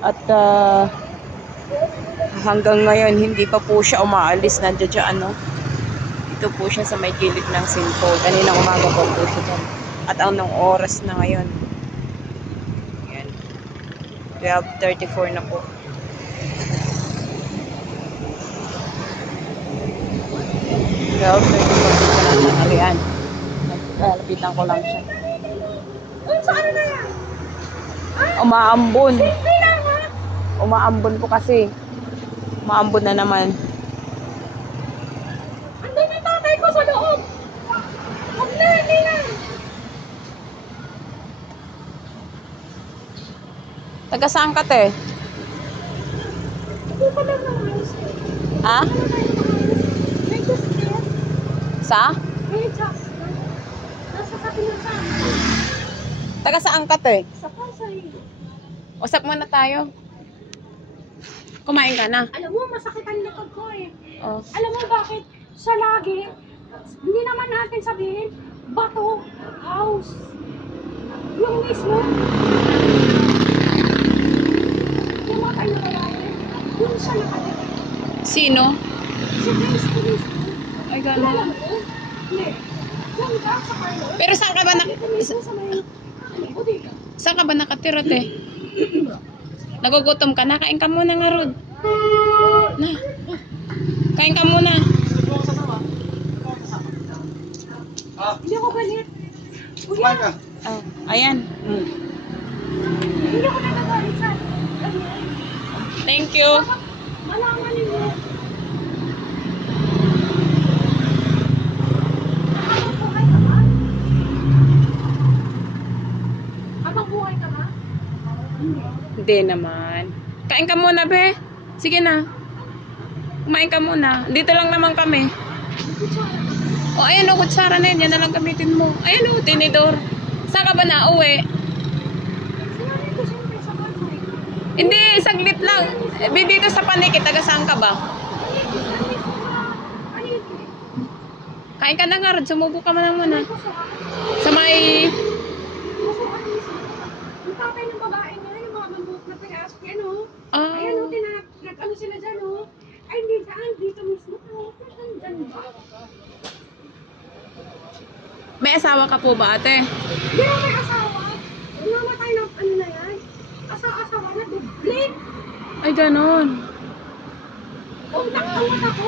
At hanggang ngayon hindi pa po siya umaalis. Nandiyan dyan, ano. Ito po siya sa may gilid ng Sinpo. Kanina umaga po siya dyan. At anong oras na ngayon? Ayan. 12:34 na po. Ayan. Lapitan ko lang siya. Umaambon. Umaambon po kasi. Umaambon na naman. Andun yung tatay ko sa loob. Huwag na, hindi na. Taga saan ka, te? Hindi pa lang naman. Ha? May just there. Sa? May just there. Nasa kapilusan. Taga saan ka, te? Sa Pasay. Usap muna tayo. Kumain ka na. Alam mo, masakit ang likod ko eh. Oh. Alam mo bakit? Sa lagi, hindi naman natin sabihin, bato, house. Yung mismo, yung mga tayo na babae, yung siya nakatira. Sino? Si Grace mismo. Ay, Kilala gano'n. mo? Hindi. Yung ka sa Carlo. Pero saan ka ba Dito mismo sa may bodega. saan ka ba nakatira, te? Nagugutom ka na? Kain ka muna nga, Rod. Na. Kain ka muna. Hindi ako galit. Kumain ka. Oh, ayan. Hindi ako nagagalit sa ganyan. Thank you. Malaman ninyo. Habang buhay ka ba? Habang buhay ka ba? Hindi. Hindi naman. Kain ka muna, be. Sige na. Kumain ka muna. Dito lang naman kami. O, ayan o, kutsara na yun. Yan na lang gamitin mo. Ayan o, tinidor. Saan ka ba na uwi? Sinabi ko siyempre sa Pasay. Hindi, saglit lang. Dito sa Paniki, taga saan ka ba? Kain ka na nga, Rod. Sumubo ka muna muna. Sa may... Yung tatay ng babae niya, yung mga mambuhok na pinasok niya, no? Ah, Ayan, no, nag-ano sila dyan, no? Ay, hindi dyan, dito mismo. Dyan ba? may asawa ka po ba, ate? Hindi na may asawa. Namatay ng ano na yan. Asawa na, duble. Ay, ganon. Kung nakawat ako,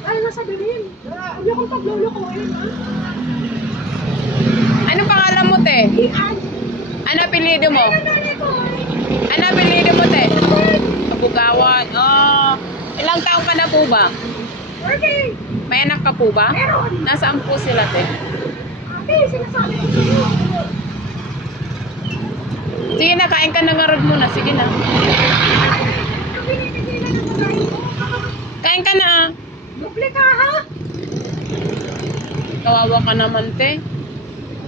lalo na sa bilin. Huwag niyo akong paglulukuhin, ha? Anong pangalan mo, te? Ian. Ano apelido mo? Ano nanay ko? Ano apelido mo, te? Kabugawan. Oh. Ilang taong ka na po ba? Working. May anak ka po ba? Meron. Nasaan po sila, te? Ate, sinasabi ko sa'yo. Sige na, kain ka na nga, Rod muna. Sige na. Ang binibigyan ng babae ko. Kain ka na. Duble ka, ha? Kawawa ka naman, te.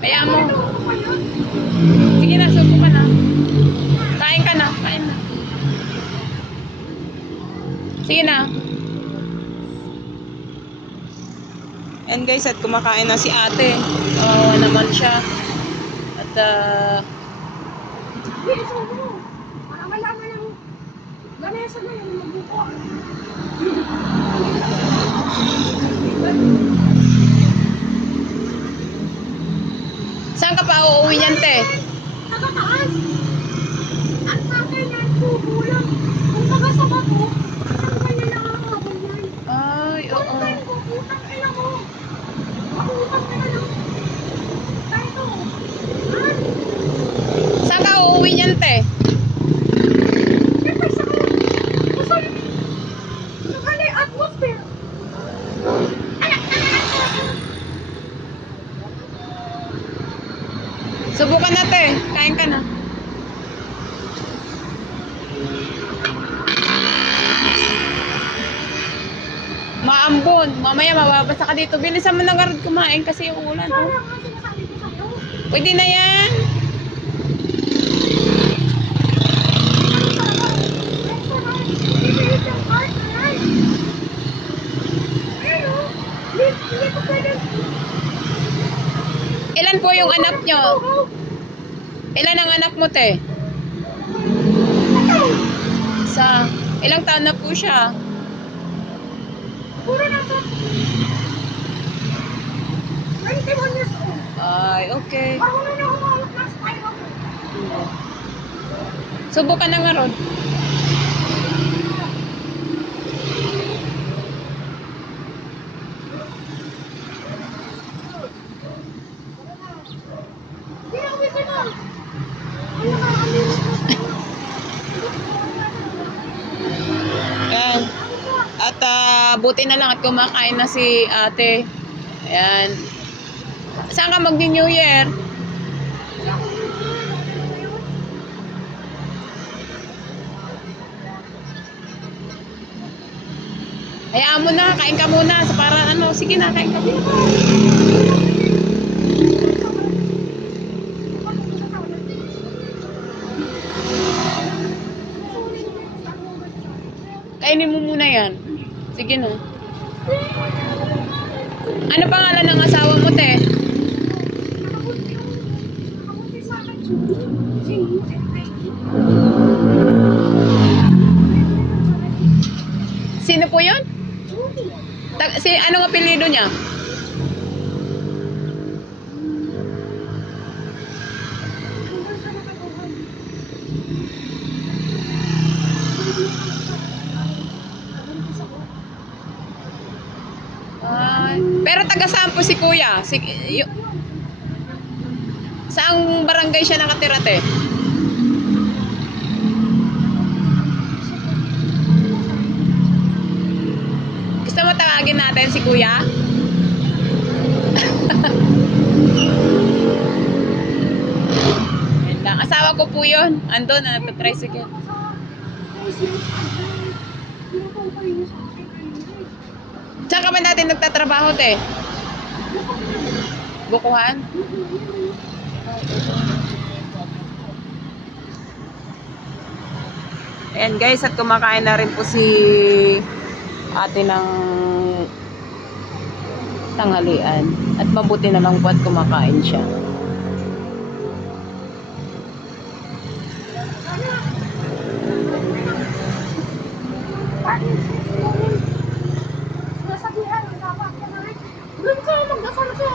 Kaya mo. Ano ko pa yun? Sige na, subo ka na. Kain ka na. Kain na. Sige na. And guys, at kumakain na si ate. Kawawa naman siya. At Hindi, ito mo. Para malaman ng ganesa na yung magbuko. saan ka pa uuwi niyan, te? Taga-taas. Ang tatay niyan, kukulang. Kung taga sa bato, ang kanya nakakabal yan. Ay, oo. Ano tayo kukutang ina mo? Makutang ka na lang. Tayo to. Ha? Saan ka uuwi niyan, te? Siyempre sa kanya. Gusto niyo. Nakala yung atmosphere. Subukan na, te. Kain ka na. Maambon. Mamaya mababasa ka dito. Bilisan mo na, Rod, kumain kasi yung ulan. Sana Oh. nga sinasabi ko sa'yo. Pwede na yan. Ilan po yung anak nyo? Ilan ang anak mo, te? Sa ilang taon na po siya? Puro nasa 21 years old. Ay, okay. Marunong na humawak ng style ako. Subukan na nga ron. Hindi ako busy na. Ano ka, amin mo. Yan. At buti na lang at kumakain na si ate. Ayan. Saan ka mag-New Year? Hayaan mo na, kain ka muna. Para ano, sige na, kain ka muna. Kainin mo muna yan. Sige na. Ano pangalan ng asawa mo, te? Sino po yun? Anong apelyido niya? Pero taga saan po si kuya? Saang barangay siya nakatira, te? Gusto mo tawagin natin si kuya? Yan lang. Asawa ko po yun. Andun, nagpa-tricycle. Saan ka ba natin nagtatrabaho, te? Bukuhan? Ayan guys, at kumakain na rin po si ate ng tanghalian. At mabuti na lang po at kumakain siya. Nasabihan ang dapat ka na rin. Doon ka magdasal siya.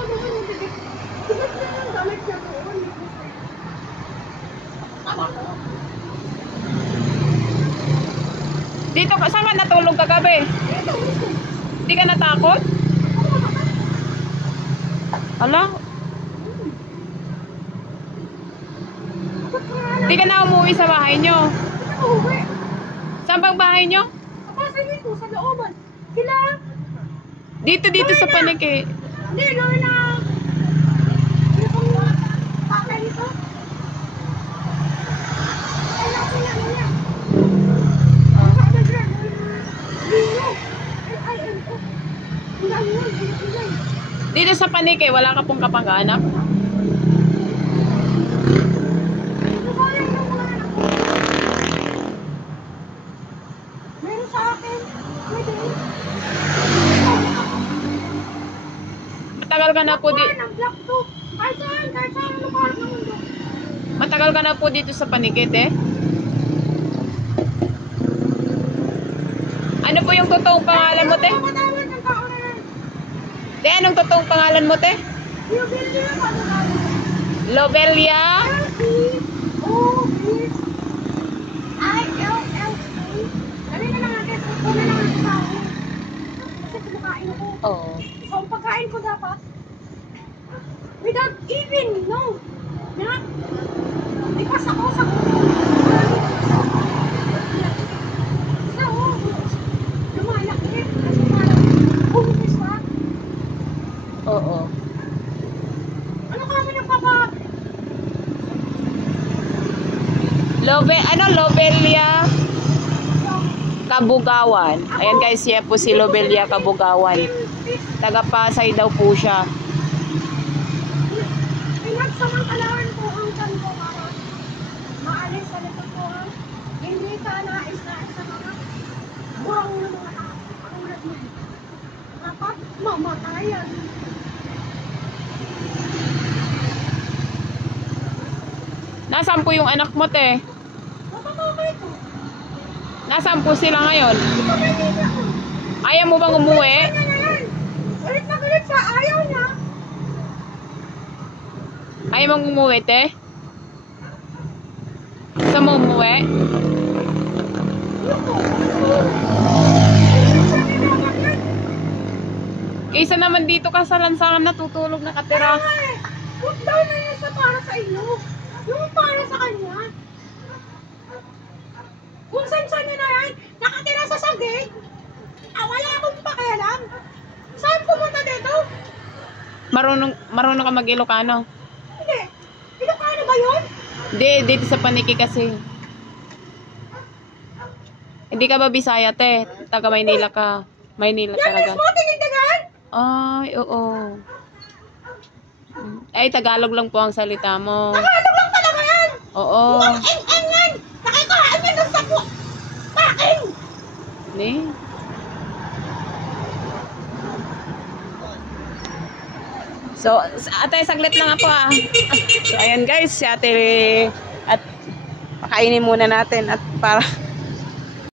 Dibat na yung gamit niya doon. Dito ka, saan ka natulog kagabi? Hindi ka natakot? Ala? Hindi ka na umuwi sa bahay nyo? Uuwi. Saan bang bahay nyo? Kapasin dito sa looban. Sila. Dito sa paniki. Hindi, lower na. Ano pong pakay dito? Ay, naku na niya. Sabi siya, Lino. L-I-N-O. Hanggang yun, hanggang. Dito sa paniki, wala ka pong kapag-anak? Nasayang yung mga anak ko. Meron sa akin. Pwede. Matagal ka na po dito. Ang black to. Kahit saan lugar ng mundo. Matagal ka na po dito sa panikit eh. Ano po yung totoong pangalan mo, te? Mapatawad ng tao na yan. Te, anong totoong pangalan mo, te? Yung video na patawad. Lobelia? L-O-V-I-L-L-A. Dali na lang natin. Ito na lang ang tao. Kasi kumakain ako. Oo. So, ang pagkain ko dapat, without even, no. Na, ipas ako sa sa lumalaki. Kasi bumipis pa. Oo. Ano kami ng papa? Lobelia Kabugawan. Ayan guys, siya po si Lobelia Kabugawan. Taga Pasay daw po siya. Pinagsamantalahan ko ang kan ko para maalis sa likod ko. Hindi ka nais-nais sa mga buwang ng mga tao. Ang nagmay. Dapat mamatayan. Nasaan po yung anak mo, te? Mapapakay ko. Nasaan po sila ngayon? Ito may nila ko. Ayaw mo bang umuwi? Kanya na yan. Galit na galit siya. Ayaw niya. Ayaw mong umuwi, te? Gusto mo umuwi? Kaysa naman dito ka sa lansangan natutulog nakatira. Huwag daw na yun sa para sa inyo. Yung para sa kanya. Kung saan niya na yan, nakatira sa sagig. Wala akong pakialam. Saan pumunta dito? Marunong ka mag-Ilocano? Hindi. Ilocano ba yun? Hindi, dito sa Paniki kasi. Hindi ka ba Bisaya, te? Taga Maynila ka. Maynila Yan talaga. mismo, tingin-tingan. Ay, oo. Ay, Tagalog lang po ang salita mo. Tagalog lang talaga yan. Oo. Ang en yan. Nakikaan yan doon sa paking. Ni? So, ate, saglit lang ako ah. So, ayan guys, si ate, at pakainin muna natin at para